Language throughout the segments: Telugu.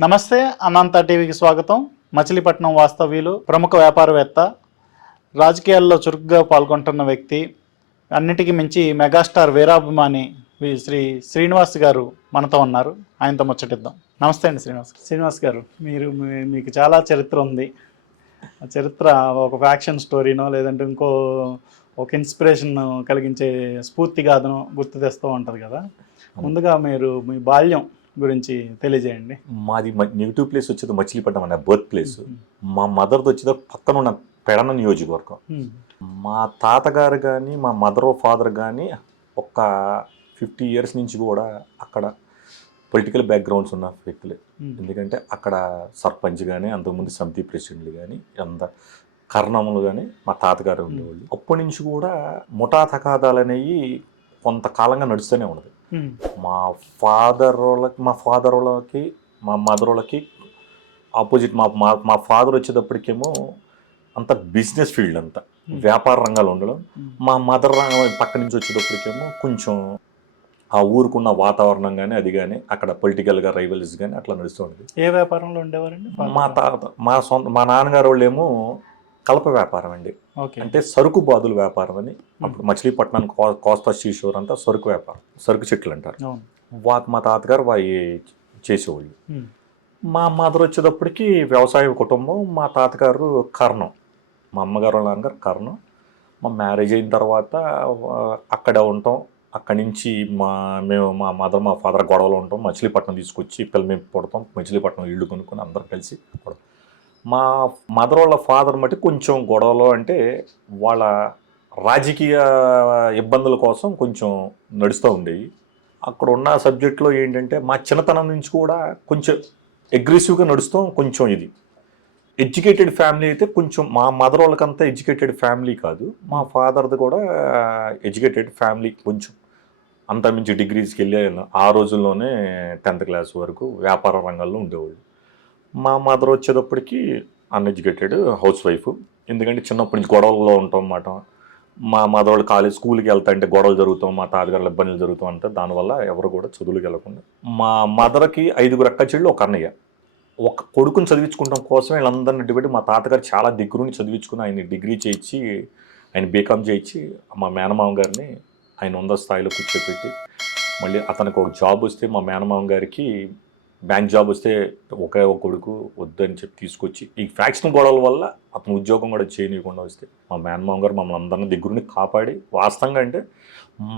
నమస్తే అనంత టీవీకి స్వాగతం. మచిలీపట్నం వాస్తవ్యులు, ప్రముఖ వ్యాపారవేత్త, రాజకీయాల్లో చురుగ్గా పాల్గొంటున్న వ్యక్తి, అన్నిటికీ మించి మెగాస్టార్ వీరాభిమాని శ్రీ శ్రీనివాస్ గారు మనతో ఉన్నారు. ఆయనతో ముచ్చటిద్దాం. నమస్తే అండి శ్రీనివాస్ గారు. మీకు చాలా చరిత్ర ఉంది. ఆ చరిత్ర ఒక ఫ్యాక్షన్ స్టోరీనో లేదంటే ఇంకో ఒక ఇన్స్పిరేషన్ కలిగించే స్ఫూర్తి గాథను గుర్తు తెస్తూ ఉంటుంది కదా. ముందుగా మీరు మీ బాల్యం గురించి తెలియజేయండి. మాది నెగిటివ్ ప్లేస్ వచ్చేది మచిలీపట్నం అనే బర్త్ ప్లేస్. మా మదర్ది వచ్చేది పక్కన ఉన్న పెడన నియోజకవర్గం. మా తాతగారు కానీ మా మదర్ ఫాదర్ కానీ ఒక 50 years నుంచి కూడా అక్కడ పొలిటికల్ బ్యాక్గ్రౌండ్స్ ఉన్న వ్యక్తులే. ఎందుకంటే అక్కడ సర్పంచ్ కానీ అంతకుముందు సమితి ప్రెసిడెంట్లు కానీ అంత కర్ణములు కానీ మా తాతగారు ఉండేవాళ్ళు. అప్పటి నుంచి కూడా ముఠా తగాదాలు అనేవి కొంతకాలంగా నడుస్తూనే ఉన్నది. మా ఫాదర్ వాళ్ళకి మా మదర్ వాళ్ళకి ఆపోజిట్. మా ఫాదర్ వచ్చేటప్పటికేమో అంత బిజినెస్ ఫీల్డ్, అంతా వ్యాపార రంగాలు ఉండడం. మా మదర్ పక్క నుంచి వచ్చేటప్పటికేమో కొంచెం ఆ ఊరుకున్న వాతావరణం కానీ అది కానీ అక్కడ పొలిటికల్గా రైవల్స్ కానీ అట్లా నడుస్తూ ఉంటుంది. ఏ వ్యాపారంలో ఉండేవారండి? మా నాన్నగారు వాళ్ళు ఏమో కలప వ్యాపారం అండి. అంటే సరుకు బాదుల వ్యాపారం అని. అప్పుడు మచిలీపట్నానికి కోస్తా సీషోర్ అంతా సరుకు వ్యాపారం, సరుకు చెట్లు అంటారు. మా తాతగారు చేసేవాళ్ళు. మా మదర్ వచ్చేటప్పటికి వ్యవసాయ కుటుంబం. మా తాతగారు కర్ణం, మా అమ్మగారు నాన్నగారు కర్ణం. మా మ్యారేజ్ అయిన తర్వాత అక్కడ ఉంటాం. అక్కడి నుంచి మా మదర్ మా ఫాదర్ గొడవలు ఉంటాం. మచిలీపట్నం తీసుకొచ్చి పిల్లలు పుడతాం. మచిలీపట్నం ఇల్లు కొనుక్కొని అందరం కలిసి పుడతాం. మా మదర్ వాళ్ళ ఫాదర్ మట్టి కొంచెం గొడవలు అంటే వాళ్ళ రాజకీయ ఇబ్బందుల కోసం కొంచెం నడుస్తూ ఉండేవి. అక్కడ ఉన్న సబ్జెక్ట్లో ఏంటంటే మా చిన్నతనం నుంచి కూడా కొంచెం అగ్రెసివ్గా నడుస్తాం. కొంచెం ఇది ఎడ్యుకేటెడ్ ఫ్యామిలీ అయితే కొంచెం మా మదర్ వాళ్ళకంతా ఎడ్యుకేటెడ్ ఫ్యామిలీ కాదు. మా ఫాదర్ది కూడా ఎడ్యుకేటెడ్ ఫ్యామిలీ. కొంచెం అంతమించి డిగ్రీస్కి వెళ్ళి ఆ రోజుల్లోనే 10th class వరకు వ్యాపార రంగాల్లో ఉండేవాళ్ళు. మా మదర్ వచ్చేటప్పటికి అన్ఎడ్యుకేటెడ్ హౌస్ వైఫ్. ఎందుకంటే చిన్నప్పటి నుంచి గొడవల్లో ఉంటాం అన్నమాట. మా మదర్ వాళ్ళు స్కూల్కి వెళ్తా అంటే గొడవలు జరుగుతాం, మా తాతగారు ఇబ్బందులు జరుగుతాం అంటే దానివల్ల ఎవరు కూడా చదువులకు వెళ్ళకుండా. మా మదర్కి 5 అక్క చెల్లు, ఒక అన్నయ్య. ఒక కొడుకుని చదివించుకోవడం కోసం వీళ్ళందరినీ డిబెట్టి మా తాతగారు చాలా దగ్గరుండి చదివించుకుని ఆయన డిగ్రీ చేయించి ఆయన బీకామ్ చేయించి మా మేనమామ గారిని ఆయన ఉన్న స్థాయిలో కూర్చోపెట్టి మళ్ళీ అతనికి ఒక జాబ్ వస్తే మా మేనమామ గారికి బ్యాంక్ జాబ్ వస్తే ఒకే ఒక కొడుకు వద్దని చెప్పి తీసుకొచ్చి ఈ ఫ్యాక్షన్ గొడవల వల్ల అతను ఉద్యోగం కూడా చేయనీయకుండా వస్తే మా మేనమామ గారు మమ్మల్ని అందరినీ దగ్గరుండి కాపాడి, వాస్తవంగా అంటే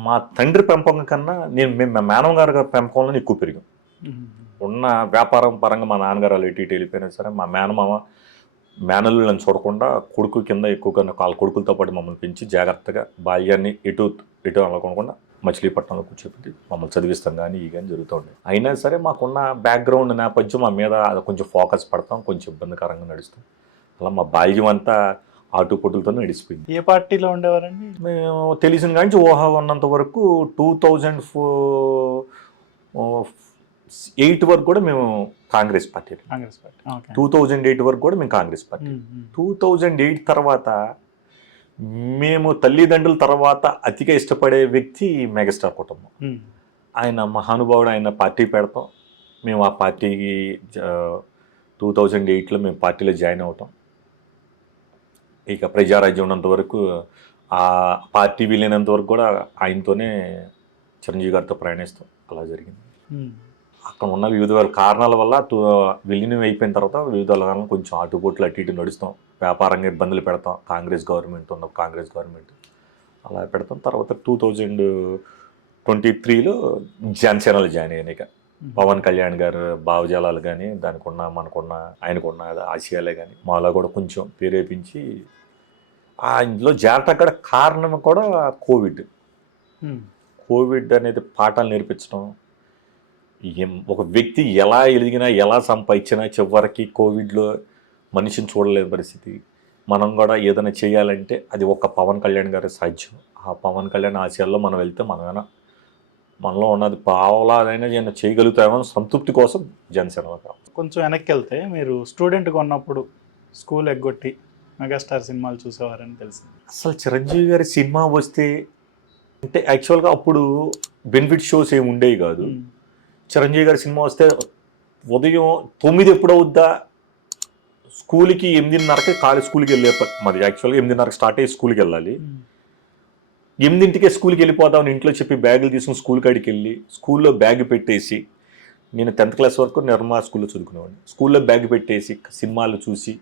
మా తండ్రి పెంపకం కన్నా మేము మా మేనమామ గారి పెంపకంలో ఎక్కువ పెరిగాం. ఉన్న వ్యాపారం పరంగా మా నాన్నగారు వాళ్ళు ఇటు వెళ్ళిపోయినా సరే మా మేనల్ని చూడకుండా కొడుకు కింద ఎక్కువగా వాళ్ళ కొడుకులతో పాటు మమ్మల్ని పెంచి జాగ్రత్తగా బాల్యాన్ని ఇటు అనుకోకుండా మచిలీపట్నంలో కూర్చోపెట్టి మమ్మల్ని చదివిస్తాం కానీ ఈ కానీ జరుగుతూ ఉండేది. అయినా సరే మాకున్న బ్యాక్గ్రౌండ్ నేపథ్యం మా మీద కొంచెం ఫోకస్ పడతాం, కొంచెం ఇబ్బందికరంగా నడుస్తాం. అలా మా బాల్యం అంతా ఆటుపోటులతో నడిచిపోయింది. ఏ పార్టీలో ఉండేవారండి? మేము తెలిసిన కానీ ఊహ ఉన్నంత వరకు 2008 వరకు కూడా మేము కాంగ్రెస్ పార్టీ. 2008 వరకు కూడా మేము కాంగ్రెస్ పార్టీ. 2008 తర్వాత మేము తల్లిదండ్రుల తర్వాత అతిగా ఇష్టపడే వ్యక్తి మెగాస్టార్ కుటుంబం. ఆయన మహానుభావుడు, ఆయన పార్టీ పెడతాం. మేము ఆ పార్టీకి 2008లో మేము పార్టీలో జాయిన్ అవుతాం. ఇక ప్రజారాజ్యం ఉన్నంత వరకు ఆ పార్టీ వీలైనంత వరకు కూడా ఆయనతోనే చిరంజీవి గారితో ప్రయాణిస్తాం. అలా జరిగింది. అక్కడ ఉన్న వివిధ కారణాల వల్ల విలీనం అయిపోయిన తర్వాత వివిధ కారణాలు కొంచెం ఆటుపోట్లు అటు ఇటు నడుస్తాం. వ్యాపారంగా ఇబ్బందులు పెడతాం. కాంగ్రెస్ గవర్నమెంట్ అలా పెడతాం. తర్వాత 2023లో జనసేనలో జాయిన్ అయ్యాను. ఇక పవన్ కళ్యాణ్ గారు భావజాలాలు కానీ మనకున్న ఆయనకున్న ఆశయాలే కానీ మాలో కూడా కొంచెం ప్రేరేపించి ఇందులో జాగ్రత్త కారణం కూడా కోవిడ్ అనేది పాఠాలు నేర్పించడం. ఒక వ్యక్తి ఎలా ఎదిగినా ఎలా సంపాదించినా చివరికి కోవిడ్లో మనిషిని చూడలేని పరిస్థితి. మనం కూడా ఏదైనా చేయాలంటే అది ఒక పవన్ కళ్యాణ్ గారి సాధ్యం. ఆ పవన్ కళ్యాణ్ ఆశయాల్లో మనం వెళ్తే మనలో ఉన్నది పావలాదైనా ఏమైనా చేయగలుగుతామని సంతృప్తి కోసం జనసేన. కొంచెం వెనక్కి వెళ్తే మీరు స్టూడెంట్గా ఉన్నప్పుడు స్కూల్ ఎగ్గొట్టి మెగాస్టార్ సినిమాలు చూసేవారని తెలిసింది. అసలు చిరంజీవి గారి సినిమా వస్తే అంటే యాక్చువల్గా అప్పుడు బెనిఫిట్ షోస్ ఏమి ఉండేవి కాదు. చిరంజీవి గారి సినిమా వస్తే ఉదయం 9 ఎప్పుడవుద్దా, స్కూల్కి 8:30కి కాలేజ్ స్కూల్కి వెళ్ళే మాది యాక్చువల్గా 8:30కి స్టార్ట్ అయ్యి స్కూల్కి వెళ్ళాలి. 8ంటికే స్కూల్కి వెళ్ళిపోదామని ఇంట్లో చెప్పి బ్యాగులు తీసుకుని స్కూల్ కాడికి వెళ్ళి స్కూల్లో బ్యాగ్ పెట్టేసి, నేను 10th క్లాస్ వరకు నిర్మా స్కూల్లో చదువుకునేవాడిని. స్కూల్లో బ్యాగ్ పెట్టేసి సినిమాలు చూసి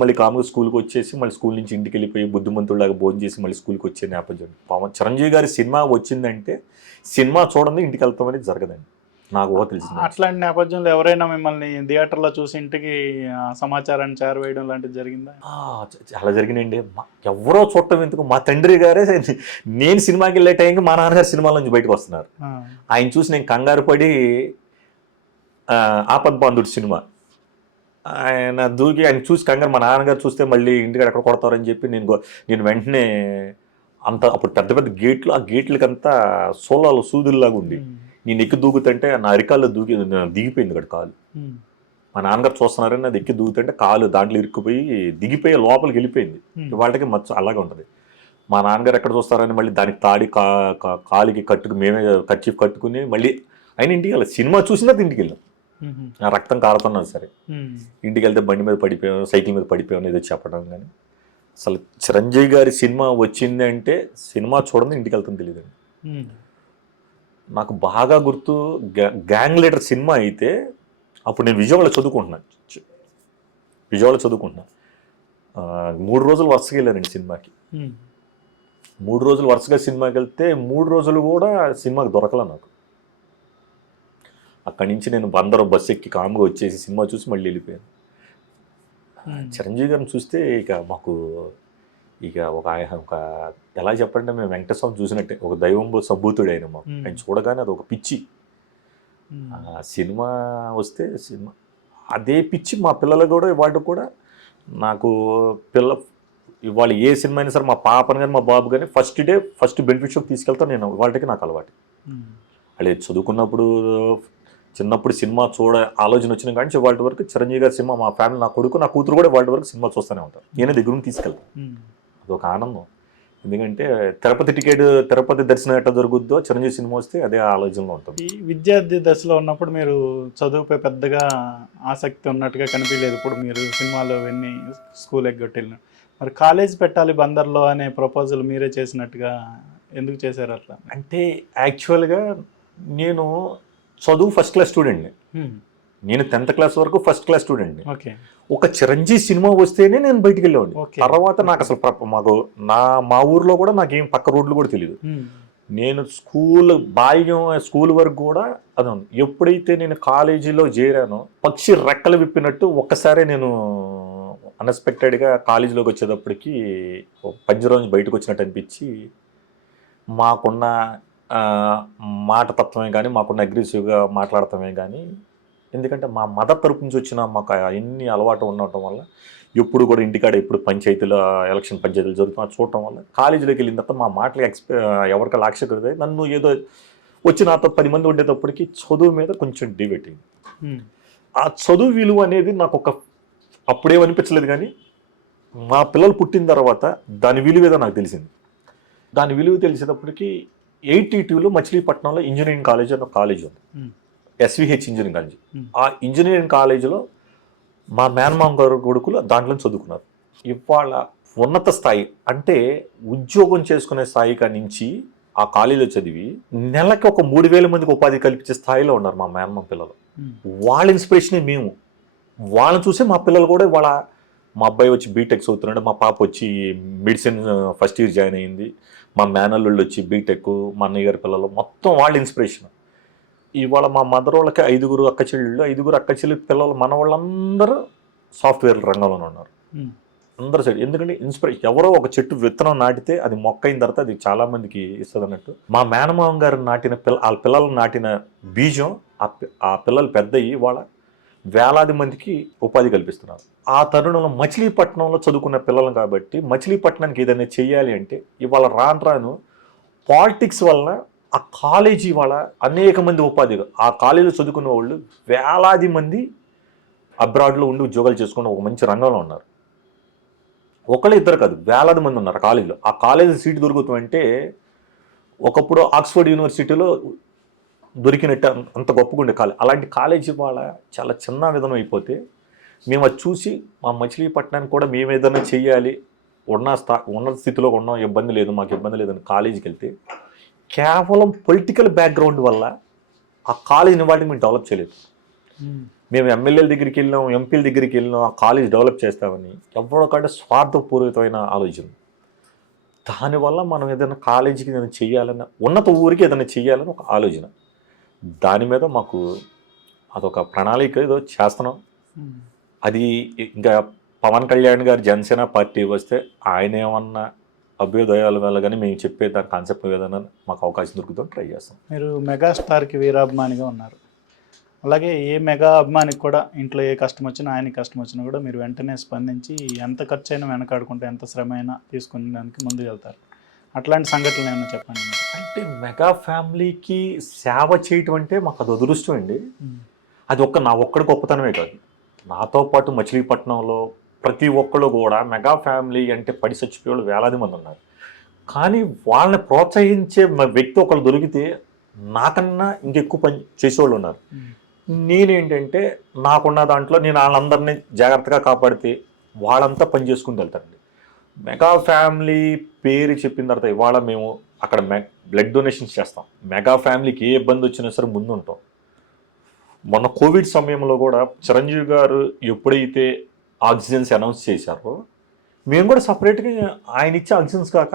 మళ్ళీ కాముగా స్కూల్కి వచ్చేసి మళ్ళీ స్కూల్ నుంచి ఇంటికి వెళ్ళిపోయి బుద్ధిమంతుడిలాగా భోజనం చేసి మళ్ళీ స్కూల్కి వచ్చే నేపథ్యం. పవన్ చిరంజీవి గారి సినిమా వచ్చిందంటే సినిమా చూడండి ఇంటికి వెళ్తాం అనేది జరగదండి, నాకు తెలిసింది. అట్లాంటి నేపథ్యంలో ఎవరైనా మిమ్మల్ని థియేటర్లో చూసి ఇంటికి సమాచారాన్ని చేరవేయడం లాంటిది జరిగిందా? చాలా జరిగినాయండి. ఎవరో చూడటం ఎందుకు, మా తండ్రి గారే నేను సినిమాకి వెళ్ళే టైంకి మా నాన్నగారు సినిమాల నుంచి బయటకు వస్తున్నారు. ఆయన చూసి నేను కంగారు పడి ఆపద్బాంధుడు సినిమా ఆయన చూసి కంగారు, మా నాన్నగారు చూస్తే మళ్ళీ ఇంటికి ఎక్కడ కొడతారని చెప్పి నేను వెంటనే అంత అప్పుడు పెద్ద పెద్ద గేట్లు, ఆ గేట్లకంతా సోలాలు సూదుల్లాగా ఉండి నేను ఎక్కి దూకుతుంటే నా అరికాల్లో దిగిపోయింది అక్కడ కాలు. మా నాన్నగారు చూస్తున్నారని అది ఎక్కి దూకుతుంటే కాలు దాంట్లో ఇరుక్కుపోయి దిగిపోయి లోపలికి వెళ్ళిపోయింది. వాళ్ళకి మచ్చ అలాగే ఉంటుంది. మా నాన్నగారు ఎక్కడ చూస్తారని మళ్ళీ దానికి తాడి కాలికి మేమే కర్చీఫ్ కట్టుకుని మళ్ళీ ఆయన ఇంటికి వెళ్ళాలి. సినిమా చూసినా ఇంటికి వెళ్ళాం. నా రక్తం కారుతున్నది సరే, ఇంటికి వెళ్తే బండి మీద పడిపోయాను, సైకిల్ మీద పడిపోయాను ఏదో చెప్పడం. కానీ అసలు చిరంజీవి గారి సినిమా వచ్చింది అంటే సినిమా చూడండి ఇంటికి వెళ్తాం తెలియదండి. నాకు బాగా గుర్తు గ్యాంగ్ లీడర్ సినిమా అయితే అప్పుడు నేను విజయవాడ చదువుకుంటున్నాను. 3 రోజులు వరుసగా వెళ్ళానండి సినిమాకి. 3 రోజులు వరుసగా సినిమాకి వెళ్తే 3 రోజులు కూడా సినిమాకి దొరకలే నాకు. అక్కడి నుంచి నేను బందరు బస్సు ఎక్కి కామ్గా వచ్చేసి సినిమా చూసి మళ్ళీ వెళ్ళిపోయాను. చిరంజీవి గారిని చూస్తే మాకు ఒక ఎలా చెప్పంటే మేము వెంకటస్వామి చూసినట్టే, ఒక దైవం సంభూతుడు ఆయన మాకు. ఆయన చూడగానే అది ఒక పిచ్చి. సినిమా వస్తే అదే పిచ్చి మా పిల్లలు కూడా వాళ్ళు కూడా. నాకు ఇవాళ ఏ సినిమా అయినా సరే మా పాపని కానీ మా బాబు కానీ ఫస్ట్ బెనిఫిట్ షోకి తీసుకెళ్తాను నేను. వాళ్ళకి నాకు అలవాటు. అదే చదువుకున్నప్పుడు చిన్నప్పుడు సినిమా ఆలోచన వచ్చిన కానీ వాళ్ళ వరకు చిరంజీవి గారి సినిమా మా ఫ్యామిలీ, నా కొడుకు నా కూతురు కూడా వాళ్ళ వరకు సినిమా చూస్తూనే ఉంటారు. నేనే దగ్గర నుంచి తీసుకెళ్తాను. అదొక ఆనందం. ఎందుకంటే తిరుపతి దర్శనం ఎట్లా జరుగుద్దో చిరంజీవి సినిమా వస్తే అదే ఆలోచనలో ఉంటుంది. ఈ విద్యార్థి దశలో ఉన్నప్పుడు మీరు చదువుపై పెద్దగా ఆసక్తి ఉన్నట్టుగా కనిపించలేదు. ఇప్పుడు మీరు సినిమాలో వెళ్ళి స్కూల్ ఎగ్గొట్టిన మరి కాలేజ్ పెట్టాలి బందర్లో అనే ప్రపోజల్ మీరే చేసినట్టుగా ఎందుకు చేశారు అట్లా? అంటే యాక్చువల్గా నేను చదువు ఫస్ట్ క్లాస్ స్టూడెంట్ని. నేను 10th క్లాస్ వరకు ఫస్ట్ క్లాస్ స్టూడెంట్ని. ఒక చిరంజీవి సినిమా వస్తేనే నేను బయటికి వెళ్ళేవాడిని. తర్వాత నాకు అసలు మా ఊర్లో కూడా నాకేం పక్క రోడ్లు కూడా తెలియదు. నేను స్కూల్ వరకు కూడా అది ఉంది. ఎప్పుడైతే నేను కాలేజీలో చేరానో పక్షి రెక్కలు విప్పినట్టు ఒక్కసారి నేను అన్ఎక్స్పెక్టెడ్గా కాలేజీలోకి వచ్చేటప్పటికి పంజరం బయటకు వచ్చినట్టు అనిపించి, మాకున్న మాట తత్వమే కానీ మాకున్న అగ్రెసివ్గా మాట్లాడటమే కానీ, ఎందుకంటే మా మదర్ తరపు నుంచి వచ్చిన మాకు ఎన్ని అలవాటు ఉండటం వల్ల ఎప్పుడు కూడా ఇంటికాడ ఎప్పుడు ఎలక్షన్ పంచాయతీలు జరుగుతున్నా చూడటం వల్ల కాలేజీలోకి వెళ్ళిన తర్వాత మా మాటలు ఎవరికైనా ఆక్షేపరిదే నన్ను ఏదో వచ్చి నాతో 10 మంది ఉండేటప్పటికి చదువు మీద కొంచెం డిబేట్ అయింది. ఆ చదువు విలువ అనేది నాకు అప్పుడేమనిపించలేదు, కానీ మా పిల్లలు పుట్టిన తర్వాత దాని విలువ ఏదో నాకు తెలిసింది. దాని విలువ తెలిసేటప్పటికి 82లో మచిలీపట్నంలో ఇంజనీరింగ్ కాలేజ్ అని ఒక కాలేజ్ ఉంది, SVH ఇంజనీరింగ్ కాలేజ్. ఆ ఇంజనీరింగ్ కాలేజీలో మా మేనమామ గారు కొడుకులు దాంట్లో చదువుకున్నారు. ఇవాళ ఉన్నత స్థాయి అంటే ఉద్యోగం చేసుకునే స్థాయి నుంచి ఆ కాలేజీలో చదివి నెలకి ఒక 3,000 మందికి ఉపాధి కల్పించే స్థాయిలో ఉన్నారు మా మేనమామ పిల్లలు. వాళ్ళ ఇన్స్పిరేషనే మేము. వాళ్ళని చూసి మా పిల్లలు కూడా మా అబ్బాయి వచ్చి బీటెక్ చదువుతున్నాడు, మా పాప వచ్చి మెడిసిన్ ఫస్ట్ ఇయర్ జాయిన్ అయ్యింది, మా మేనల్లుళ్ళు వచ్చి బీటెక్, మా అన్నయ్య గారి పిల్లలు మొత్తం వాళ్ళ ఇన్స్పిరేషన్. ఇవాళ మా మదర్ వాళ్ళకి 5 అక్క చెల్లెళ్ళు పిల్లలు, మన వాళ్ళందరూ సాఫ్ట్వేర్ రంగంలోనే ఉన్నారు. అందరూ సైడ్. ఎందుకంటే ఇన్స్పిరేషన్ ఎవరో ఒక చెట్టు విత్తనం నాటితే అది మొక్క అయిన తర్వాత అది చాలా మందికి ఇస్తుంది అన్నట్టు. మా మేనమామ గారు నాటిన వాళ్ళ పిల్లలు నాటిన బీజం ఆ పిల్లలు పెద్దయి వాళ్ళ వేలాది మందికి ఉపాధి కల్పిస్తున్నారు. ఆ తరుణంలో మచిలీపట్నంలో చదువుకున్న పిల్లలు కాబట్టి మచిలీపట్నానికి ఏదైనా చెయ్యాలి అంటే ఇవాళ రాను పాలిటిక్స్ వలన ఆ కాలేజీ వాళ్ళ అనేక మంది ఉపాధిగా ఆ కాలేజీలో చదువుకున్న వాళ్ళు వేలాది మంది అబ్రాడ్లో ఉండి ఉద్యోగాలు చేసుకుని ఒక మంచి రంగంలో ఉన్నారు. ఒకళ్ళు ఇద్దరు కాదు, వేలాది మంది ఉన్నారు కాలేజీలో. ఆ కాలేజీ సీటు దొరుకుతుందంటే ఒకప్పుడు ఆక్స్ఫర్డ్ యూనివర్సిటీలో దొరికినట్టు అంత గొప్పగా ఉండే కాలేజ్. అలాంటి కాలేజీ వాళ్ళ చాలా చిన్న విధం అయిపోతే మేము అది చూసి మా మచిలీపట్నానికి కూడా మేము ఏదైనా చెయ్యాలి, ఉన్న స్థితిలో ఉన్నాం, ఇబ్బంది లేదు, మాకు ఇబ్బంది లేదని కాలేజీకి వెళ్తే కేవలం పొలిటికల్ బ్యాక్గ్రౌండ్ వల్ల ఆ కాలేజీని వాటిని మేము డెవలప్ చేయలేదు. మేము ఎమ్మెల్యేల దగ్గరికి వెళ్ళాం, ఎంపీల దగ్గరికి వెళ్ళాం, ఆ కాలేజ్ డెవలప్ చేస్తామని ఎవరికంటే స్వార్థపూరితమైన ఆలోచన. దానివల్ల మనం ఏదైనా కాలేజీకి ఏదైనా చెయ్యాలన్న, ఉన్నత ఊరికి ఏదైనా చెయ్యాలని ఒక ఆలోచన. దాని మీద మాకు అదొక ప్రణాళిక ఏదో చేస్తున్నాం. అది ఇంకా పవన్ కళ్యాణ్ గారు జనసేన పార్టీ వస్తే ఆయన ఏమన్నా అభ్యుదయాల వల్ల కానీ మేము చెప్పే దాని కాన్సెప్ట్ ఏదైనా మాకు అవకాశం దొరుకుతుందో ట్రై చేస్తాం. మీరు మెగాస్టార్కి వీరాభిమానిగా ఉన్నారు. అలాగే ఏ మెగా అభిమానికి కూడా ఇంట్లో ఏ కష్టం వచ్చినా, ఆయనకి కష్టం వచ్చినా కూడా మీరు వెంటనే స్పందించి ఎంత ఖర్చు అయినా వెనకాడుకుంటే, ఎంత శ్రమ అయినా తీసుకునే దానికి ముందుకు వెళ్తారు. అట్లాంటి సంఘటనలు ఏమైనా చెప్పండి. అంటే మెగా ఫ్యామిలీకి సేవ చేయటం అంటే మాకు అది అదృష్టం అండి. అది నా ఒక్కడి గొప్పతనమే కాదు, నాతో పాటు మచిలీపట్నంలో ప్రతి ఒక్కళ్ళు కూడా మెగా ఫ్యామిలీ అంటే పడి చచ్చిపోయేవాళ్ళు వేలాది మంది ఉన్నారు. కానీ వాళ్ళని ప్రోత్సహించే వ్యక్తి ఒకళ్ళు దొరికితే నాకన్నా ఇంకెక్కువ పని చేసేవాళ్ళు ఉన్నారు. నేనేంటంటే నాకున్న దాంట్లో నేను వాళ్ళందరినీ జాగ్రత్తగా కాపాడితే వాళ్ళంతా పని చేసుకుని వెళ్తారండి. మెగా ఫ్యామిలీ పేరు చెప్పిన తర్వాత ఇవాళ మేము అక్కడ బ్లడ్ డొనేషన్స్ చేస్తాం. మెగా ఫ్యామిలీకి ఏ ఇబ్బంది వచ్చినా సరే ముందు ఉంటాం. మొన్న కోవిడ్ సమయంలో కూడా చిరంజీవి గారు ఎప్పుడైతే ఆక్సిజన్స్ అనౌన్స్ చేశారో మేము కూడా సపరేట్గా ఆయన ఇచ్చే ఆక్సిజన్స్ కాక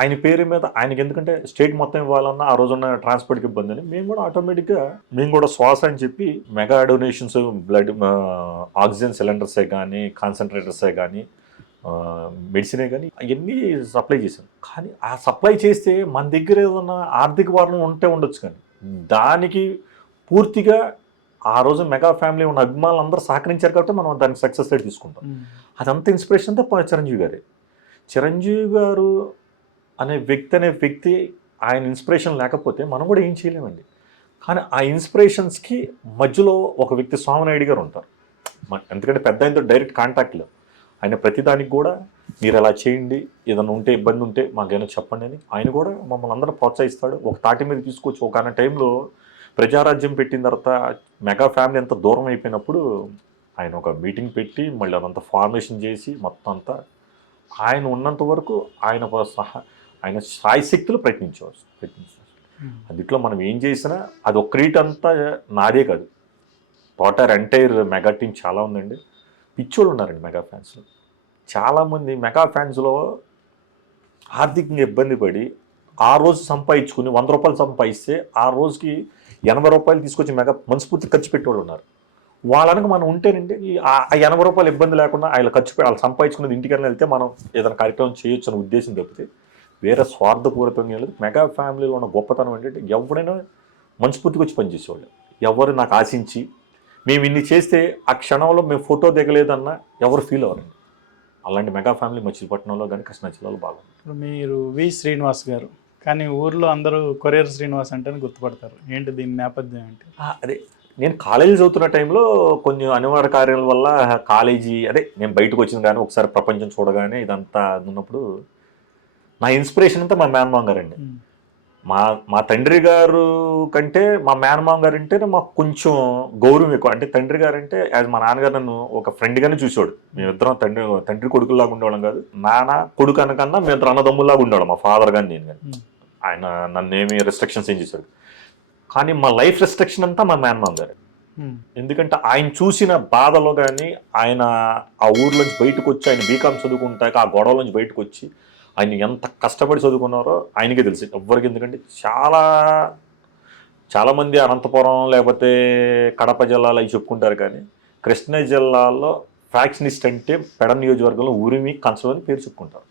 ఆయన పేరు మీద ఆయనకి, ఎందుకంటే స్టేట్ మొత్తం ఇవ్వాలన్నా ఆ రోజున్న ట్రాన్స్పోర్ట్కి ఇబ్బంది అని మేము కూడా ఆటోమేటిక్గా మేము కూడా శ్వాస అని చెప్పి మెగా డొనేషన్స్, బ్లడ్ ఆక్సిజన్ సిలిండర్సే కానీ, కాన్సన్ట్రేటర్సే కానీ, మెడిసినే కానీ అవన్నీ సప్లై చేశాను. కానీ ఆ సప్లై చేస్తే మన దగ్గర ఏదన్నా ఆర్థిక వనరు ఉంటే ఉండొచ్చు, కానీ దానికి పూర్తిగా ఆ రోజు మెగా ఫ్యామిలీ ఉన్న అభిమానులు అందరూ సహకరించారు కాబట్టి మనం దానికి సక్సెస్ రేట్ తీసుకుంటాం. అదంతా ఇన్స్పిరేషన్ అంతా చిరంజీవి గారే. చిరంజీవి గారు అనే వ్యక్తి ఆయన ఇన్స్పిరేషన్ లేకపోతే మనం కూడా ఏం చేయలేమండి. కానీ ఆ ఇన్స్పిరేషన్స్కి మధ్యలో ఒక వ్యక్తి సోమనాయుడు గారు ఉంటారు. ఎందుకంటే పెద్ద ఆయనతో డైరెక్ట్ కాంటాక్ట్లో ఆయన ప్రతిదానికి కూడా మీరు ఎలా చేయండి, ఏదైనా ఉంటే ఇబ్బంది ఉంటే మాకేమైనా చెప్పండి అని ఆయన కూడా మమ్మల్ని అందరూ ప్రోత్సహిస్తాడు. ఒక తాటి మీద తీసుకొచ్చి ఒక టైంలో ప్రజారాజ్యం పెట్టిన తర్వాత మెగా ఫ్యామిలీ అంతా దూరం అయిపోయినప్పుడు ఆయన ఒక మీటింగ్ పెట్టి మళ్ళీ అదంతా ఫార్మేషన్ చేసి మొత్తం అంతా ఆయన ఉన్నంత వరకు ఆయన సాయశక్తులు ప్రయత్నించారు. అందుట్లో మనం ఏం చేసినా అది ఒక క్రీట్ అంతా నాదే కాదు, టోటల్ ఎంటైర్ మెగా టీం చాలా ఉందండి. పిచ్చోళ్ళు ఉన్నారండి మెగా ఫ్యాన్స్లో. చాలామంది మెగా ఫ్యాన్స్లో ఆర్థికంగా ఇబ్బంది పడి ఆ రోజు సంపాదించుకుని 100 రూపాయలు సంపాదిస్తే ఆ రోజుకి 80 రూపాయలు తీసుకొచ్చి మెగా మనస్ఫూర్తి ఖర్చు పెట్టేవాళ్ళు ఉన్నారు. వాళ్ళనికి మనం ఉంటేనండి ఆ 80 రూపాయలు ఇబ్బంది లేకుండా ఆయన వాళ్ళు సంపాదించుకున్నది ఇంటికన్నా వెళ్తే మనం ఏదైనా కార్యక్రమం చేయొచ్చు అనే ఉద్దేశం తప్పితే వేరే స్వార్థపూరితంగా లేదు. మెగా ఫ్యామిలీలో ఉన్న గొప్పతనం ఏంటంటే ఎవరైనా మనస్ఫూర్తికి వచ్చి పనిచేసేవాళ్ళు. ఎవరు నాకు ఆశించి మేము ఇన్ని చేస్తే ఆ క్షణంలో మేము ఫోటో దిగలేదన్నా ఎవరు ఫీల్ అవ్వరండి. అలాంటి మెగా ఫ్యామిలీ మచిలీపట్నంలో కానీ కృష్ణా జిల్లాలో బాగుంది. మీరు వి శ్రీనివాస్ గారు, కానీ ఊర్లో అందరూ కొరియర్ శ్రీనివాస్ అంటేనే గుర్తుపడతారు. ఏంటి దీని నేపథ్యం ఏంటి? అదే నేను కాలేజీ చదువుతున్న టైంలో కొన్ని అనివార్య కార్యాల వల్ల కాలేజీ నేను బయటకు వచ్చింది, కానీ ఒకసారి ప్రపంచం చూడగానే ఇదంతా ఉన్నప్పుడు నా ఇన్స్పిరేషన్ అంతా మా మేనమామ గారండి. మా తండ్రి గారు కంటే మా మేనమామ గారు అంటేనే మాకు కొంచెం గౌరవం ఎక్కువ. అంటే తండ్రి గారు అంటే యాజ్ మా నాన్నగారు నన్ను ఒక ఫ్రెండ్గానే చూసేవాడు. మేమిద్దరం తండ్రి కొడుకులాగా ఉండేవాళ్ళం కాదు, నాన్న కొడుకు అనకన్నా మేమిద్దరు అన్నదమ్ముల్లాగా ఉండేవాళ్ళం, మా ఫాదర్ కానీ నేను కానీ. ఆయన నన్ను ఏమి రెస్ట్రిక్షన్స్ ఏం చేశాడు, కానీ మా లైఫ్ రెస్ట్రిక్షన్ అంతా మా మేనమామ గారు. ఎందుకంటే ఆయన చూసిన బాధలో కానీ, ఆయన ఆ ఊర్లోంచి బయటకు వచ్చి ఆయన బీకామ్ చదువుకుంటాక ఆ గొడవలోంచి బయటకు వచ్చి ఆయన ఎంత కష్టపడి చదువుకున్నారో ఆయనకే తెలిసి ఎవరికి. ఎందుకంటే చాలామంది అనంతపురం లేకపోతే కడప జిల్లాలో అవి చెప్పుకుంటారు, కానీ కృష్ణా జిల్లాలో ఫ్యాక్షనిస్ట్ అంటే పెడ నియోజకవర్గంలో ఉరిమి కన్సల్ అని పేరు చెప్పుకుంటారు.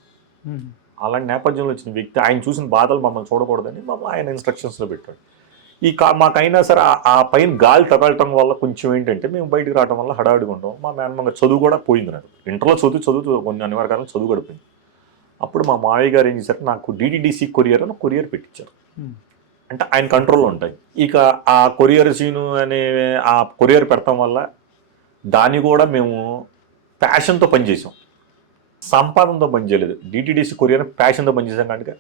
అలాంటి నేపథ్యంలో వచ్చిన వ్యక్తి ఆయన చూసిన బాధలు మమ్మల్ని చూడకూడదని మమ్మల్ని ఆయన ఇన్స్ట్రక్షన్స్లో పెట్టాడు. మాకైనా సరే ఆ పైన గాలి తగలటం వల్ల కొంచెం ఏంటంటే మేము బయటకు రావడం వల్ల హడావిడిగా ఉంటాం. మా మేనమామ చదువు కూడా పోయింది. నాకు ఇంటర్లో చదువు కొన్ని అనివార్య కారణాలు చదువు గడిపోయింది. అప్పుడు మా మావయ్య గారు ఏం చేశారు, నాకు డిడిడిసి కొరియర్ అని కొరియర్ పెట్టించారు. అంటే ఆయన కంట్రోల్లో ఉంటాయి. ఇక ఆ కొరియర్ సీను అనే ఆ కొరియర్ పెడతాం వల్ల దాన్ని కూడా మేము ప్యాషన్తో పనిచేసాం. సంపాదనతో పనిచేయలేదు, డిటిడిసి కొరియర్ ప్యాషన్తో పనిచేసాం కాబట్టి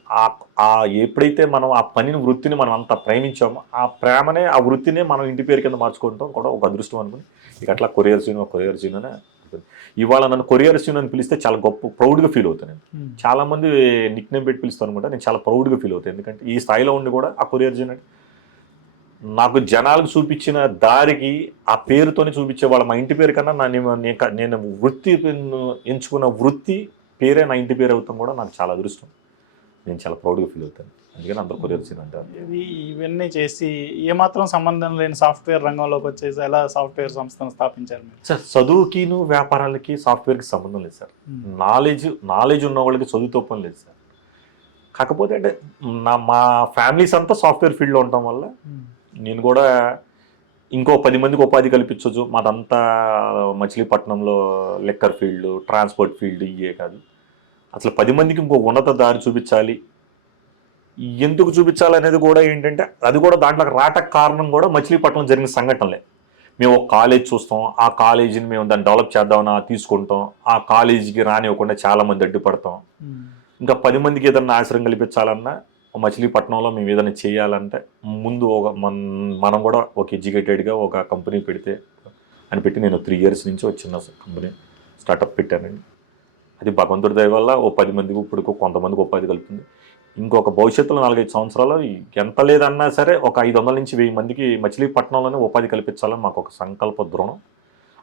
ఆ ఎప్పుడైతే మనం ఆ పనిని వృత్తిని మనం అంత ప్రేమించామో ఆ ప్రేమనే ఆ వృత్తినే మనం ఇంటి పేరు కింద మార్చుకుంటాం కూడా ఒక అదృష్టం అనుకుని ఇక అట్లా కొరియర్ సీన్ అనే ఇవాళ నన్ను కొరియర్ సీన్ అని పిలిస్తే చాలా గొప్ప ప్రౌడ్గా ఫీల్ అవుతాను నేను. చాలా మంది నిక్ నేమ్ పెట్టి పిలుస్తాను అనుకుంటా, నేను చాలా ప్రౌడ్గా ఫీల్ అవుతాను. ఎందుకంటే ఈ స్థాయిలో ఉండి కూడా ఆ కొరియర్ సీన్ అంటే నాకు జనాలకు చూపించిన దారికి ఆ పేరుతోనే చూపించేవాళ్ళ మా ఇంటి పేరు కన్నా నేను వృత్తి ఎంచుకున్న వృత్తి పేరే నా ఇంటి పేరు అవుతాం కూడా నాకు చాలా అదృష్టం. నేను చాలా ప్రౌడ్గా ఫీల్ అవుతాను. అందుకని అందరూ కొరియర్ సీన్ అంటారు. ఇవన్నీ చేసి ఏమాత్రం సంబంధం లేని సాఫ్ట్వేర్ రంగంలోకి వచ్చేసి ఎలా సాఫ్ట్వేర్ సంస్థను స్థాపించారు మీరు? సార్ చదువుకిను వ్యాపారాలకి సాఫ్ట్వేర్కి సంబంధం లేదు సార్. నాలెడ్జ్ ఉన్న వాళ్ళకి చదువుతో పని లేదు సార్. కాకపోతే అంటే మా ఫ్యామిలీస్ అంతా సాఫ్ట్వేర్ ఫీల్డ్లో ఉండటం వల్ల నేను కూడా ఇంకో 10 మందికి ఉపాధి కల్పించవచ్చు. మాదంతా మచిలీపట్నంలో లెక్కర్ ఫీల్డ్, ట్రాన్స్పోర్ట్ ఫీల్డ్ ఇవే కాదు, అసలు 10 మందికి ఇంకో ఉన్నత దారి చూపించాలి. ఎందుకు చూపించాలి అనేది కూడా ఏంటంటే అది కూడా దాంట్లో రాటకు కారణం కూడా మచిలీపట్నం జరిగిన సంఘటనలే. మేము ఒక కాలేజ్ చూస్తాం, ఆ కాలేజీని మేము దాన్ని డెవలప్ చేద్దామని తీసుకుంటాం, ఆ కాలేజీకి రానివ్వకుండా చాలామంది అడ్డుపడతాం. ఇంకా 10 మందికి ఏదన్నా ఆశ్రయం కల్పించాలన్నా మచిలీపట్నంలో మేము ఏదైనా చేయాలంటే ముందు మనం కూడా ఒక ఎడ్యుకేటెడ్గా ఒక కంపెనీ పెడితే అని పెట్టి నేను 3 years నుంచి ఒక చిన్న కంపెనీ స్టార్టప్ పెట్టానండి. అది భగవంతుడి దయ వల్ల ఓ 10 మందికి ఇప్పుడు కొంతమందికి ఉపాధి కలుపుతుంది. ఇంకొక భవిష్యత్తులో 4-5 సంవత్సరాలు ఎంత లేదన్నా సరే ఒక 500 నుంచి 1000 మందికి మచిలీపట్నంలోనే ఉపాధి కల్పించాలని మాకు ఒక సంకల్ప దృఢం.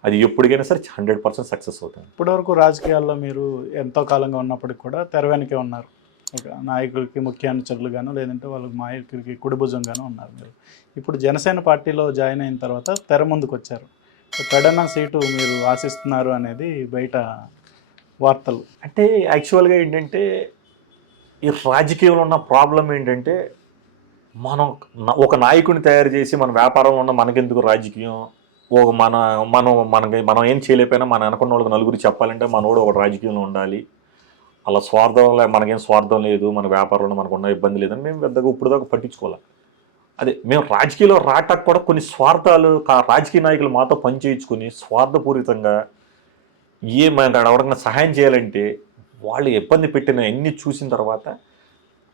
అది ఎప్పటికైనా సరే 100% సక్సెస్ అవుతుంది. ఇప్పటివరకు రాజకీయాల్లో మీరు ఎంతో కాలంగా ఉన్నప్పటికి కూడా తెర వెనకే ఉన్నారు. ఒక నాయకుడికి ముఖ్య అనుచరులుగాను లేదంటే వాళ్ళకి నాయకుడికి కుడిభుజంగాను ఉన్నారు మీరు. ఇప్పుడు జనసేన పార్టీలో జాయిన్ అయిన తర్వాత తెర ముందుకు వచ్చారు. పెడన్న సీటు మీరు ఆశిస్తున్నారు అనేది బయట వార్తలు. అంటే యాక్చువల్గా ఏంటంటే ఈ రాజకీయంలో ఉన్న ప్రాబ్లం ఏంటంటే మనం ఒక నాయకుడిని తయారు చేసి మన వ్యాపారంలో ఉన్న మనకెందుకు రాజకీయం, మనం ఏం చేయలేకపోయినా మన అనుకున్న వాళ్ళకి నలుగురు చెప్పాలంటే మనోడు ఒక రాజకీయంలో ఉండాలి, అలా స్వార్థంలో మనకేం స్వార్థం లేదు, మన వ్యాపారంలో మనకు ఉన్న ఇబ్బంది లేదని మేము పెద్దగా ఇప్పుడు దాకా పట్టించుకోవాలి. అదే మేము రాజకీయాల్లో రావటానికి కూడా కొన్ని స్వార్థాలు రాజకీయ నాయకులు మాతో పనిచేయించుకుని స్వార్థపూరితంగా మనం ఎవరికైనా సహాయం చేయాలంటే వాళ్ళు ఇబ్బంది పెట్టిన అన్ని చూసిన తర్వాత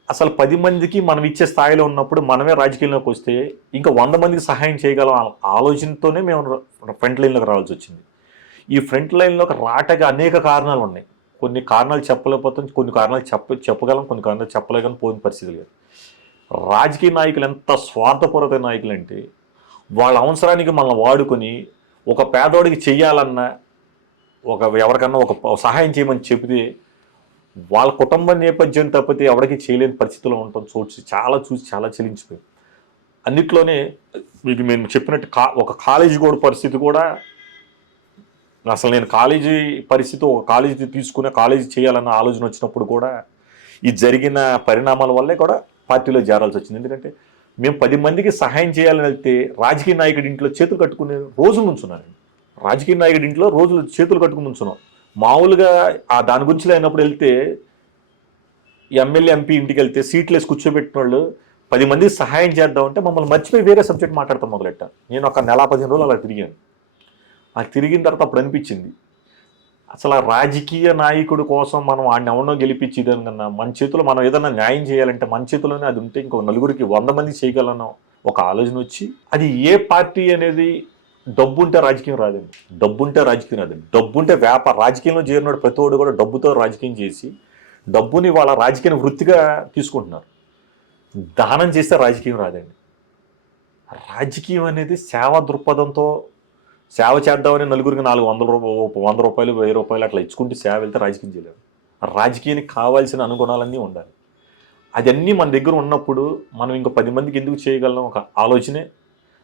అసలు 10 మందికి మనం ఇచ్చే స్థాయిలో ఉన్నప్పుడు మనమే రాజకీయంలోకి వస్తే ఇంకా 100 మందికి సహాయం చేయగలం ఆలోచనతోనే మేము ఫ్రంట్ లైన్లోకి రావాల్సి వచ్చింది. ఈ ఫ్రంట్ లైన్లోకి రావటానికి అనేక కారణాలు ఉన్నాయి. కొన్ని కారణాలు చెప్పలేకపోతాం, కొన్ని కారణాలు చెప్పగలం, కొన్ని కారణాలు చెప్పలేకని పోయిన పరిస్థితి లేదు. రాజకీయ నాయకులు ఎంత స్వార్థపూరిత నాయకులు అంటే వాళ్ళ అవసరానికి మనం వాడుకొని ఒక పేదోడికి చెయ్యాలన్నా ఎవరికన్నా ఒక సహాయం చేయమని చెబితే వాళ్ళ కుటుంబ నేపథ్యం తప్పితే ఎవరికి చేయలేని పరిస్థితిలో ఉండటం చూసి చాలా చెలించిపోయి అన్నిట్లోనే మీకు మేము చెప్పినట్టు ఒక కాలేజీ కూడా పరిస్థితి కూడా అసలు నేను కాలేజీ పరిస్థితి ఒక కాలేజీ తీసుకునే కాలేజీ చేయాలన్న ఆలోచన వచ్చినప్పుడు కూడా ఈ జరిగిన పరిణామాల వల్లే కూడా పార్టీలో చేరాల్సి వచ్చింది. ఎందుకంటే మేము 10 మందికి సహాయం చేయాలని వెళ్తే రాజకీయ నాయకుడి ఇంట్లో చేతులు కట్టుకునే రోజులు నుంచున్నాను. రాజకీయ నాయకుడి ఇంట్లో రోజులు చేతులు కట్టుకుని నుంచున్నాం. మామూలుగా దాని గురించి లేనప్పుడు వెళ్తే ఎమ్మెల్యే ఎంపీ ఇంటికి వెళ్తే సీట్లు వేసి కూర్చోబెట్టిన వాళ్ళు 10 మందికి సహాయం చేద్దామంటే మమ్మల్ని మర్చిపోయి వేరే సబ్జెక్ట్ మాట్లాడతాం మొదలెట్ట. నేను ఒక 15 రోజులు అలా తిరిగాను. ఆ తిరిగిన తర్వాత అప్పుడు అనిపించింది అసలు ఆ రాజకీయ నాయకుడి కోసం మనం వాడిని ఎవరినో గెలిపించి కన్నా మన చేతిలో మనం ఏదైనా న్యాయం చేయాలంటే మన చేతిలోనే అది ఉంటే ఇంకో నలుగురికి 100 మంది చేయగలను ఒక ఆలోచన వచ్చి అది ఏ పార్టీ అనేది డబ్బుంటే రాజకీయం రాదండి. డబ్బుంటే రాజకీయం రాదండి. డబ్బుంటే రాజకీయంలో చేరినాడు ప్రతి ఒడు కూడా డబ్బుతో రాజకీయం చేసి డబ్బుని వాళ్ళ రాజకీయ వృత్తిగా తీసుకుంటున్నారు. దానం చేస్తే రాజకీయం రాదండి. రాజకీయం అనేది సేవా దృక్పథంతో సేవ చేద్దామని నలుగురికి 400 రూపాయలు 100 రూపాయలు 1000 రూపాయలు అట్లా ఇచ్చుకుంటే సేవ వెళ్తే రాజకీయం చేయలేరు. రాజకీయానికి కావాల్సిన అనుగుణాలన్నీ ఉండాలి. అదన్నీ మన దగ్గర ఉన్నప్పుడు మనం ఇంకో 10 మందికి ఎందుకు చేయగలం ఒక ఆలోచనే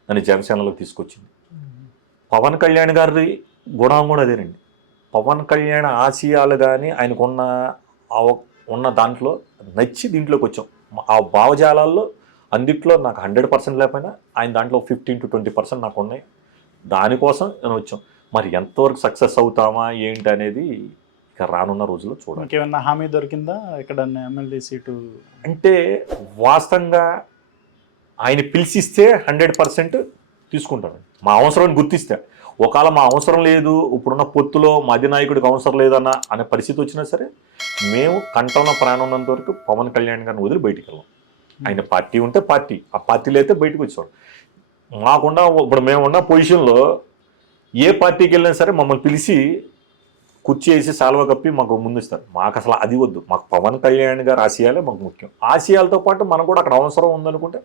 నన్ను జనసేనలోకి తీసుకొచ్చింది. పవన్ కళ్యాణ్ గారి గుణం కూడా అదేనండి. పవన్ కళ్యాణ్ ఆశయాలు కానీ ఆయనకున్న దాంట్లో నచ్చి దీంట్లోకి వచ్చాం. ఆ భావజాలాల్లో అన్నిట్లో నాకు 100% లేకపోయినా ఆయన దాంట్లో 15 to 20% నాకు ఉన్నాయి. దానికోసం నేను వచ్చాం. మరి ఎంతవరకు సక్సెస్ అవుతామా ఏంటి అనేది ఇక రానున్న రోజుల్లో చూడాలి. ఏమన్నా హామీ దొరికిందా ఎక్కడన్నా ఎమ్మెల్యే సీటు? అంటే వాస్తవంగా ఆయన పిలిచిస్తే 100% తీసుకుంటాను. మా అవసరాన్ని గుర్తిస్తే ఒకవేళ మా అవసరం లేదు, ఇప్పుడున్న పొత్తులో మా అధినాయకుడికి అవసరం లేదన్న అనే పరిస్థితి వచ్చినా సరే మేము కంటంలో ప్రాణం ఉన్నంత వరకు పవన్ కళ్యాణ్ గారిని వదిలి బయటికి వెళ్ళాం. ఆయన పార్టీ ఉంటే పార్టీ, ఆ పార్టీలో అయితే బయటకు వచ్చేవాడు. మాకున్న ఇప్పుడు మేమున్న పొజిషన్లో ఏ పార్టీకి వెళ్ళినా సరే మమ్మల్ని పిలిచి కుర్చీ వేసి సాల్వ కప్పి మాకు ముందుస్తారు. మాకు అసలు అది వద్దు, మాకు పవన్ కళ్యాణ్ గారు ఆశయాలే మాకు ముఖ్యం. ఆశయాలతో పాటు మనకు కూడా అక్కడ అవసరం ఉందనుకుంటే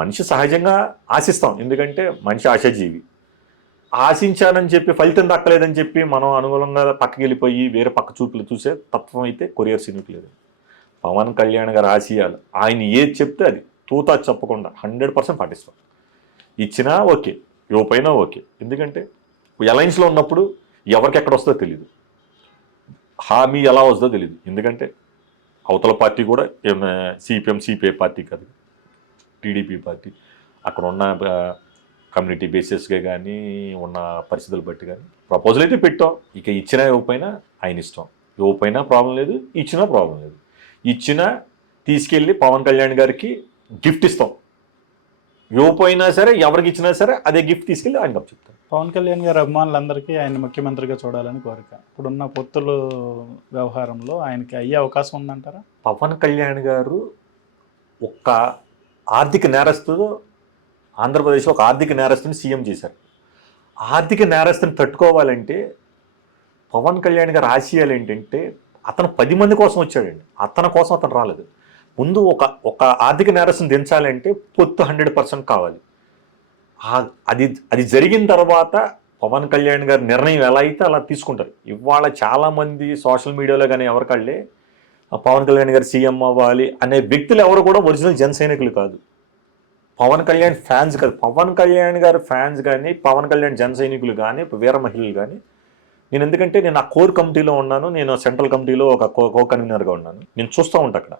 మనిషి సహజంగా ఆశిస్తాం, ఎందుకంటే మనిషి ఆశాజీవి. ఆశించానని చెప్పి ఫలితం దక్కలేదని చెప్పి మనం అనుకూలంగా పక్కకి వెళ్ళిపోయి వేరే పక్క చూపులు చూసే తత్వం అయితే కొరియర్ సినిమాకి లేదు. పవన్ కళ్యాణ్ గారి ఆశయాలు ఆయన ఏది చెప్తే అది తూతా చెప్పకుండా 100% పాటిస్తాం. ఇచ్చినా ఓకే, యువపైనా ఓకే. ఎందుకంటే అలయన్స్లో ఉన్నప్పుడు ఎవరికి ఎక్కడ వస్తుందో తెలియదు, హామీ ఎలా వస్తుందో తెలియదు. ఎందుకంటే అవతల పార్టీ కూడా సిపిఐ పార్టీ కాదు, టీడీపీ పార్టీ. అక్కడ ఉన్న కమ్యూనిటీ బేసిస్గా కానీ ఉన్న పరిస్థితులు బట్టి కానీ ప్రపోజల్ అయితే పెట్టాం. ఇక ఇచ్చినా ఇవ్వకపోయినా ఆయన ఇష్టం, ఇవ్వకపోయినా ప్రాబ్లం లేదు, ఇచ్చినా ప్రాబ్లం లేదు. ఇచ్చినా తీసుకెళ్ళి పవన్ కళ్యాణ్ గారికి గిఫ్ట్ ఇస్తాం, ఇవ్వకపోయినా సరే ఎవరికి ఇచ్చినా సరే అదే గిఫ్ట్ తీసుకెళ్ళి ఆయన కప్పు చెప్తాం. పవన్ కళ్యాణ్ గారి అభిమానులందరికీ ఆయన ముఖ్యమంత్రిగా చూడాలని కోరిక. ఇప్పుడున్న పొత్తుల వ్యవహారంలో ఆయనకి అయ్యే అవకాశం ఉందంటారా? పవన్ కళ్యాణ్ గారు ఒక ఆర్థిక నేరస్తుడు, ఆంధ్రప్రదేశ్ ఒక ఆర్థిక నేరస్తుని సీఎం చేశారు. ఆర్థిక నేరస్తుని తట్టుకోవాలంటే పవన్ కళ్యాణ్ గారి ఆశయాలు ఏంటంటే అతను 10 మంది కోసం వచ్చాడండి, అతని కోసం అతను రాలేదు. ముందు ఒక ఆర్థిక నేరస్తుని దించాలంటే పొత్తు 100% కావాలి. అది జరిగిన తర్వాత పవన్ కళ్యాణ్ గారి నిర్ణయం ఎలా అయితే అలా తీసుకుంటారు. ఇవాళ చాలామంది సోషల్ మీడియాలో కానీ ఎవరికళ్ళే పవన్ కళ్యాణ్ గారు సీఎం అవ్వాలి అనే వ్యక్తులు ఎవరు కూడా ఒరిజినల్ జన సైనికులు కాదు, పవన్ కళ్యాణ్ ఫ్యాన్స్ కాదు. పవన్ కళ్యాణ్ గారి ఫ్యాన్స్ కానీ పవన్ కళ్యాణ్ జన సైనికులు కానీ వీర మహిళలు కానీ, నేను ఎందుకంటే నేను ఆ కోర్ కమిటీలో ఉన్నాను, నేను సెంట్రల్ కమిటీలో ఒక కో కన్వీనర్గా ఉన్నాను, నేను చూస్తూ ఉంటాను అక్కడ.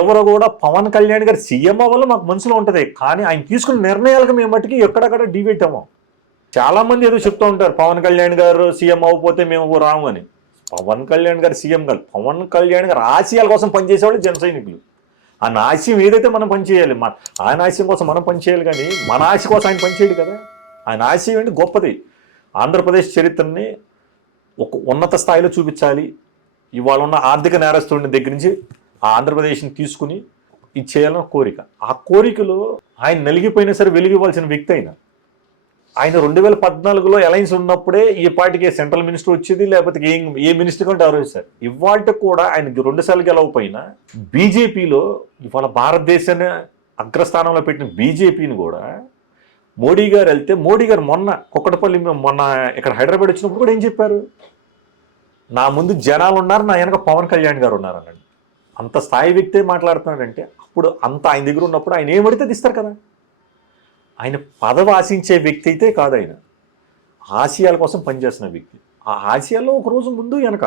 ఎవరు కూడా పవన్ కళ్యాణ్ గారు సీఎం అవ్వాలో మాకు మనసులో ఉంటుంది, కానీ ఆయన తీసుకున్న నిర్ణయాలకు మేము మట్టికి ఎక్కడక్కడ డివేట్ అవ్వం. చాలామంది ఏదో చెప్తూ ఉంటారు పవన్ కళ్యాణ్ గారు సీఎం అవ్వకపోతే మేము రాము అని. పవన్ కళ్యాణ్ గారు సీఎం కాదు, పవన్ కళ్యాణ్ గారు ఆశయాల కోసం పనిచేసేవాళ్ళు జన సైనికులు. ఆయన ఆశయం ఏదైతే మనం పనిచేయాలి, ఆయన ఆశయం కోసం మనం పనిచేయాలి, కానీ మన ఆశ కోసం ఆయన పనిచేయడు కదా. ఆయన ఆశయం ఏంటి గొప్పది, ఆంధ్రప్రదేశ్ చరిత్రని ఒక ఉన్నత స్థాయిలో చూపించాలి. ఇవాళ ఉన్న ఆర్థిక నేరస్తుడిని దగ్గర నుంచి ఆ ఆంధ్రప్రదేశ్ని తీసుకుని ఇచ్చేయాలని కోరిక. ఆ కోరికలో ఆయన నలిగిపోయినా సరే వెలిగివ్వాల్సిన వ్యక్తి ఆయన 2014లో అలయన్స్ ఉన్నప్పుడే ఈ పార్టీకి సెంట్రల్ మినిస్టర్ వచ్చేది, లేకపోతే ఏ మినిస్టర్ కంటే ఆరోగిస్తారు. ఇవాళ కూడా ఆయనకి 2 సార్లు గెలవపోయినా బీజేపీలో ఇవాళ భారతదేశాన్ని అగ్రస్థానంలో పెట్టిన బీజేపీని కూడా మోడీ గారు వెళ్తే, మోడీ గారు మొన్న ఇక్కడ హైదరాబాద్ వచ్చినప్పుడు కూడా ఏం చెప్పారు, నా ముందు జనాలు ఉన్నారు, నా వెనక పవన్ కళ్యాణ్ గారు ఉన్నారు అన్నాడు. అంత స్థాయి వ్యక్తే మాట్లాడుతున్నాడంటే అప్పుడు అంత ఆయన దగ్గర ఉన్నప్పుడు ఆయన ఏమడితే తీస్తారు కదా. ఆయన పదవి ఆశించే వ్యక్తి అయితే కాదు, ఆయన ఆశయాల కోసం పనిచేస్తున్న వ్యక్తి. ఆ ఆశయాల్లో ఒక రోజు ముందు వెనక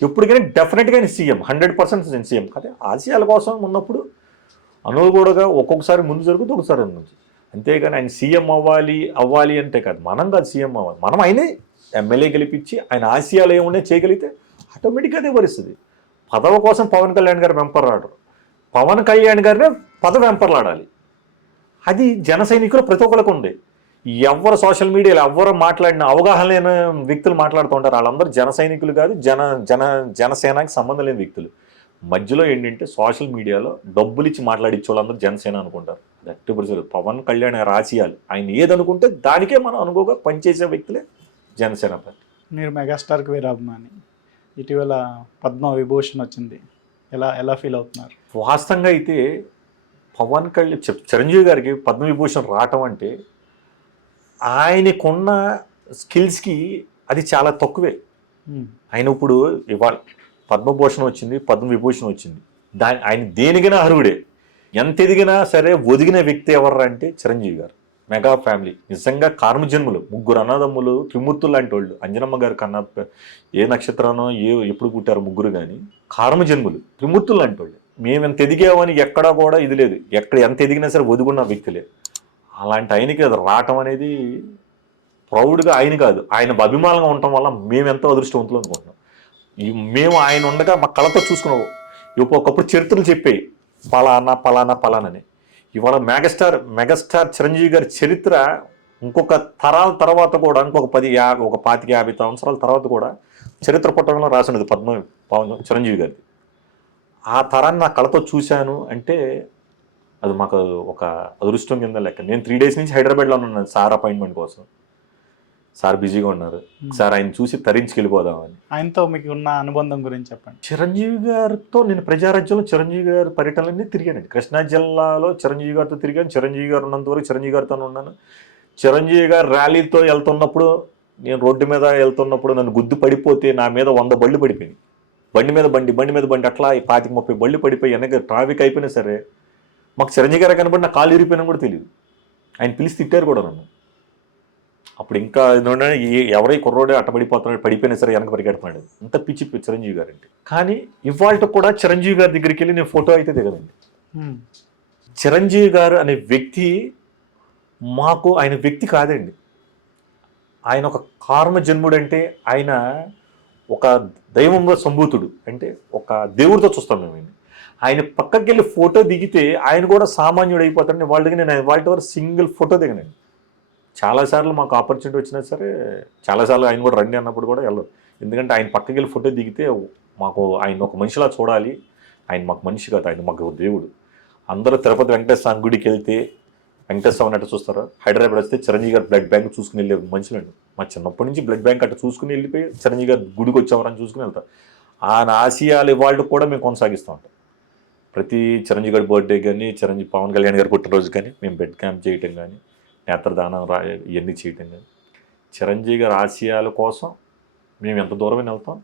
ఎప్పటికైనా డెఫినెట్గా ఆయన సీఎం, 100% సీఎం కదా. ఆశయాల కోసం ఉన్నప్పుడు అనుగుణంగా ఒక్కొక్కసారి ముందు జరుగుతుంది, ఒకసారి ముందు. అంతేగాని ఆయన సీఎం అవ్వాలి అంటే కాదు, మనం కాదు సీఎం అవ్వాలి. మనం ఆయనే ఎమ్మెల్యే గెలిపించి ఆయన ఆశయాలు ఏమున్నాయి చేయగలిగితే ఆటోమేటిక్గా అదే వరిస్తుంది. పదవి కోసం పవన్ కళ్యాణ్ గారు వెంపర్లాడరు, పవన్ కళ్యాణ్ గారినే పదవి వెంపర్లాడాలి. అది జన సైనికులు ప్రతి ఒక్కరికి ఉంది. ఎవరు సోషల్ మీడియాలో ఎవరు మాట్లాడిన అవగాహన లేని వ్యక్తులు మాట్లాడుతూ ఉంటారు, వాళ్ళందరూ జన సైనికులు కాదు, జనసేనకి సంబంధం లేని వ్యక్తులు. మధ్యలో ఏంటంటే సోషల్ మీడియాలో డబ్బులు ఇచ్చి మాట్లాడించే వాళ్ళందరూ జనసేన అనుకుంటారు. దట్టి పరిస్థితులు పవన్ కళ్యాణ్ గారి ఆశయాలు ఆయన ఏదనుకుంటే దానికే మనం అనుకోగా పనిచేసే వ్యక్తులే జనసేన పార్టీ. మీరు మెగాస్టార్కి వీరాభిమాని, ఇటీవల పద్మ విభూషణ్ వచ్చింది, ఎలా ఫీల్ అవుతున్నారు? వాస్తవంగా అయితే పవన్ కళ్యాణ్ చిరంజీవి గారికి పద్మవిభూషణ్ రావటం అంటే ఆయనకున్న స్కిల్స్కి అది చాలా తక్కువే. ఆయన ఇప్పుడు ఇవాళ పద్మభూషణ్ వచ్చింది, పద్మవిభూషణ్ వచ్చింది, ఆయన దేనికైనా అర్హుడే. ఎంత ఎదిగినా సరే ఒదిగిన వ్యక్తి ఎవరు అంటే చిరంజీవి గారు. మెగా ఫ్యామిలీ నిజంగా కార్మజన్ములు, 3 అన్నదమ్ములు, త్రిమూర్తులు లాంటి వాళ్ళు. అంజనమ్మ గారు కన్నా ఏ నక్షత్రానో ఎప్పుడు పుట్టారు ముగ్గురు, కానీ కార్మజన్ములు, త్రిమూర్తులు లాంటి వాళ్ళు. మేము ఎంత ఎదిగామని ఎక్కడా కూడా ఇది లేదు, ఎక్కడ ఎంత ఎదిగినా సరే ఒదుగున్న వ్యక్తులే. అలాంటి ఆయనకి అది రావటం అనేది ప్రౌడ్గా ఆయన కాదు, ఆయన అభిమానంగా ఉండటం వల్ల మేము ఎంతో అదృష్టవంతులు అనుకుంటున్నాం. మేము ఆయన ఉండగా మా కళతో చూసుకున్నాం. ఒకప్పుడు చరిత్రలు చెప్పాయి పలానా పలానా పలానని. ఇవాళ మెగాస్టార్ చిరంజీవి గారి చరిత్ర ఇంకొక తరాల తర్వాత కూడా ఇంకొక 25-50 సంవత్సరాల తర్వాత కూడా చరిత్ర పుటంలో రాసినది పవన్ చిరంజీవి గారిది. ఆ తరాన్ని నా కళతో చూశాను అంటే అది మాకు ఒక అదృష్టం కింద లెక్క. నేను 3 days నుంచి హైదరాబాద్లో ఉన్నాను సార్ అపాయింట్మెంట్ కోసం. సార్ బిజీగా ఉన్నారు. సార్ ఆయన చూసి తరించుకెళ్ళిపోదామని. ఆయనతో మీకు ఉన్న అనుబంధం గురించి చెప్పండి. చిరంజీవి గారితో నేను ప్రజారాజ్యంలో చిరంజీవి గారి పర్యటనలన్నీ తిరిగానండి. కృష్ణా జిల్లాలో చిరంజీవి గారితో తిరిగాను. చిరంజీవి గారు ఉన్నంత వరకు చిరంజీవి గారితో ఉన్నాను. చిరంజీవి గారు ర్యాలీతో వెళ్తున్నప్పుడు, నేను రోడ్డు మీద వెళ్తున్నప్పుడు నన్ను గుద్దు పడిపోతే నా మీద 100 బళ్ళు పడిపోయింది. బండి మీద బండి అట్లా 25-30 బళ్ళు పడిపోయి వెనక ట్రాఫిక్ అయిపోయినా సరే మాకు చిరంజీవి గారు కనబడి నా కాలు ఇరిపోయినా కూడా తెలియదు. ఆయన పిలిచి తిట్టారు కూడా నన్ను. అప్పుడు ఇంకా ఎవరై కుర్రోడే అట్టబడిపోతున్నాడు, పడిపోయినా సరే వెనక పరిగెడుతున్నాడు. అంత పిచ్చి చిరంజీవి గారు అంటే. కానీ ఇవాళ కూడా చిరంజీవి గారి దగ్గరికి వెళ్ళి నేను ఫోటో అయితే దిగదండి. చిరంజీవి గారు అనే వ్యక్తి మాకు ఆయన వ్యక్తి కాదండి. ఆయన ఒక కారణ జన్ముడు. అంటే ఆయన ఒక దైవంగా సంభూతుడు. అంటే ఒక దేవుడితో చూస్తాం మేము. ఆయన పక్కకి వెళ్ళి ఫోటో దిగితే ఆయన కూడా సామాన్యుడు అయిపోతాడని వాళ్ళ దగ్గర నేను వాళ్ళ వరకు సింగిల్ ఫోటో దిగనండి. చాలాసార్లు మాకు ఆపర్చునిటీ వచ్చినా సరే చాలాసార్లు ఆయన కూడా రండి అన్నప్పుడు కూడా వెళ్ళదు. ఎందుకంటే ఆయన పక్కకి వెళ్ళి ఫోటో దిగితే మాకు ఆయన ఒక మనిషిలా చూడాలి. ఆయన మాకు మనిషి కాదు, ఆయన మాకు దేవుడు. అందరూ తిరుపతి వెంకటేశ్వర స్వామి గుడికి వెళ్తే వెంకటేశ్వర స్వామి అట్లా చూస్తారు. హైదరాబాద్ వస్తే చిరంజీవి గారు బ్లడ్ బ్యాంక్ చూసుకుని వెళ్ళే మనుషులండి. మా చిన్నప్పటి నుంచి బ్లడ్ బ్యాంక్ అట్లా చూసుకుని వెళ్ళిపోయి చిరంజీవి గారు గుడికి వచ్చేవారని చూసుకుని వెళ్తారు. ఆయన ఆశయాలు ఇవాళ కూడా మేము కొనసాగిస్తూ ఉంటాం. ప్రతి చిరంజీవి గారి బర్త్డే కానీ, పవన్ కళ్యాణ్ గారి పుట్టినరోజు కానీ మేము బెడ్ క్యాంప్ చేయటం కానీ, నేత్రదానం ఇవన్నీ చేయటం కానీ, చిరంజీవి గారి ఆశయాల కోసం మేము ఎంత దూరమైనా వెళ్తాం.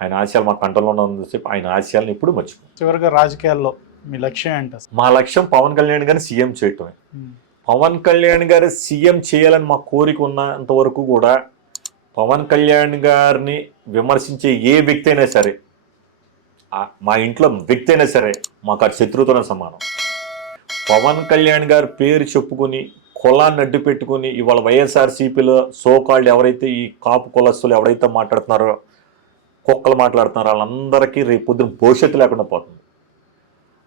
ఆయన ఆశయాలు మా కంట్రోల్లో ఉన్నంతసేపు ఆయన ఆశయాలను ఎప్పుడు మర్చిపోం. చివరిగా రాజకీయాల్లో మీ లక్ష్యం ఏంటి? మా లక్ష్యం పవన్ కళ్యాణ్ గారిని సీఎం చేయటమే. పవన్ కళ్యాణ్ గారి సీఎం చేయాలని మా కోరిక ఉన్నంత వరకు కూడా పవన్ కళ్యాణ్ గారిని విమర్శించే ఏ వ్యక్తి అయినా సరే, మా ఇంట్లో వ్యక్తి అయినా సరే మాకు అది శత్రువుతోనే సమానం. పవన్ కళ్యాణ్ గారి పేరు చెప్పుకొని కులాన్ని అడ్డు పెట్టుకుని ఇవాళ వైఎస్ఆర్సీపీలో సోకాళ్ళు ఎవరైతే ఈ కాపు కులస్తులు ఎవరైతే మాట్లాడుతున్నారో, కుక్కలు మాట్లాడుతున్నారో వాళ్ళందరికీ రేపు పొద్దున భవిష్యత్తు లేకుండా పోతుంది.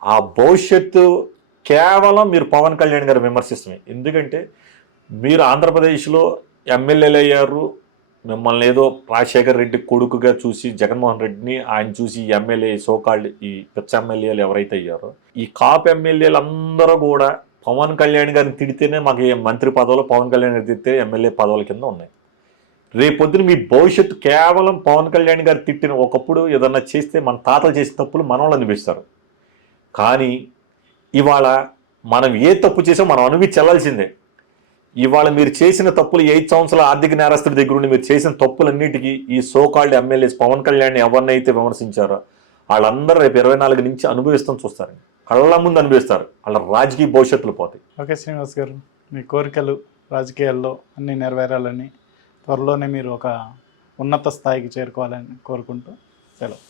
ఆ భవిష్యత్తు కేవలం మీరు పవన్ కళ్యాణ్ గారు విమర్శిస్తమే. ఎందుకంటే మీరు ఆంధ్రప్రదేశ్లో ఎమ్మెల్యేలు అయ్యారు. మిమ్మల్ని ఏదో రాజశేఖర్ రెడ్డి కొడుకుగా చూసి జగన్మోహన్ రెడ్డిని ఆయన చూసి ఎమ్మెల్యే సోకాళ్ళు ఈ పిచ్చ ఎమ్మెల్యేలు ఎవరైతే అయ్యారో, ఈ కాపు ఎమ్మెల్యేలు అందరూ కూడా పవన్ కళ్యాణ్ గారిని తిడితేనే మాకు మంత్రి పదవులు, పవన్ కళ్యాణ్ గారిని తిడితే ఎమ్మెల్యే పదవుల కింద ఉన్నాయి. రేపొద్దున మీ భవిష్యత్తు కేవలం పవన్ కళ్యాణ్ గారు తిట్టిన ఒకప్పుడు ఏదన్నా చేస్తే మన తాతలు చేసిన తప్పులు మన వాళ్ళు అనిపిస్తారు. కానీ ఇవాళ మనం ఏ తప్పు చేసామో మనం అనుభవించి చెల్లాల్సిందే. ఇవాళ మీరు చేసిన తప్పులు 8 సంవత్సరాల ఆర్థిక నేరస్తుల దగ్గర ఉండి మీరు చేసిన తప్పులన్నిటికీ ఈ సోకాల్డ్ ఎమ్మెల్యేస్ పవన్ కళ్యాణ్ ఎవరినైతే విమర్శించారో వాళ్ళందరూ రేపు 24 నుంచి అనుభవిస్తాం చూస్తారండి. కళ్ళ ముందు అనుభవిస్తారు. వాళ్ళ రాజకీయ భవిష్యత్తులు పోతాయి. ఓకే శ్రీనివాస్ గారు, మీ కోరికలు రాజకీయాల్లో అన్నీ నెరవేరాలని, త్వరలోనే మీరు ఒక ఉన్నత స్థాయికి చేరుకోవాలని కోరుకుంటూ సెలవు.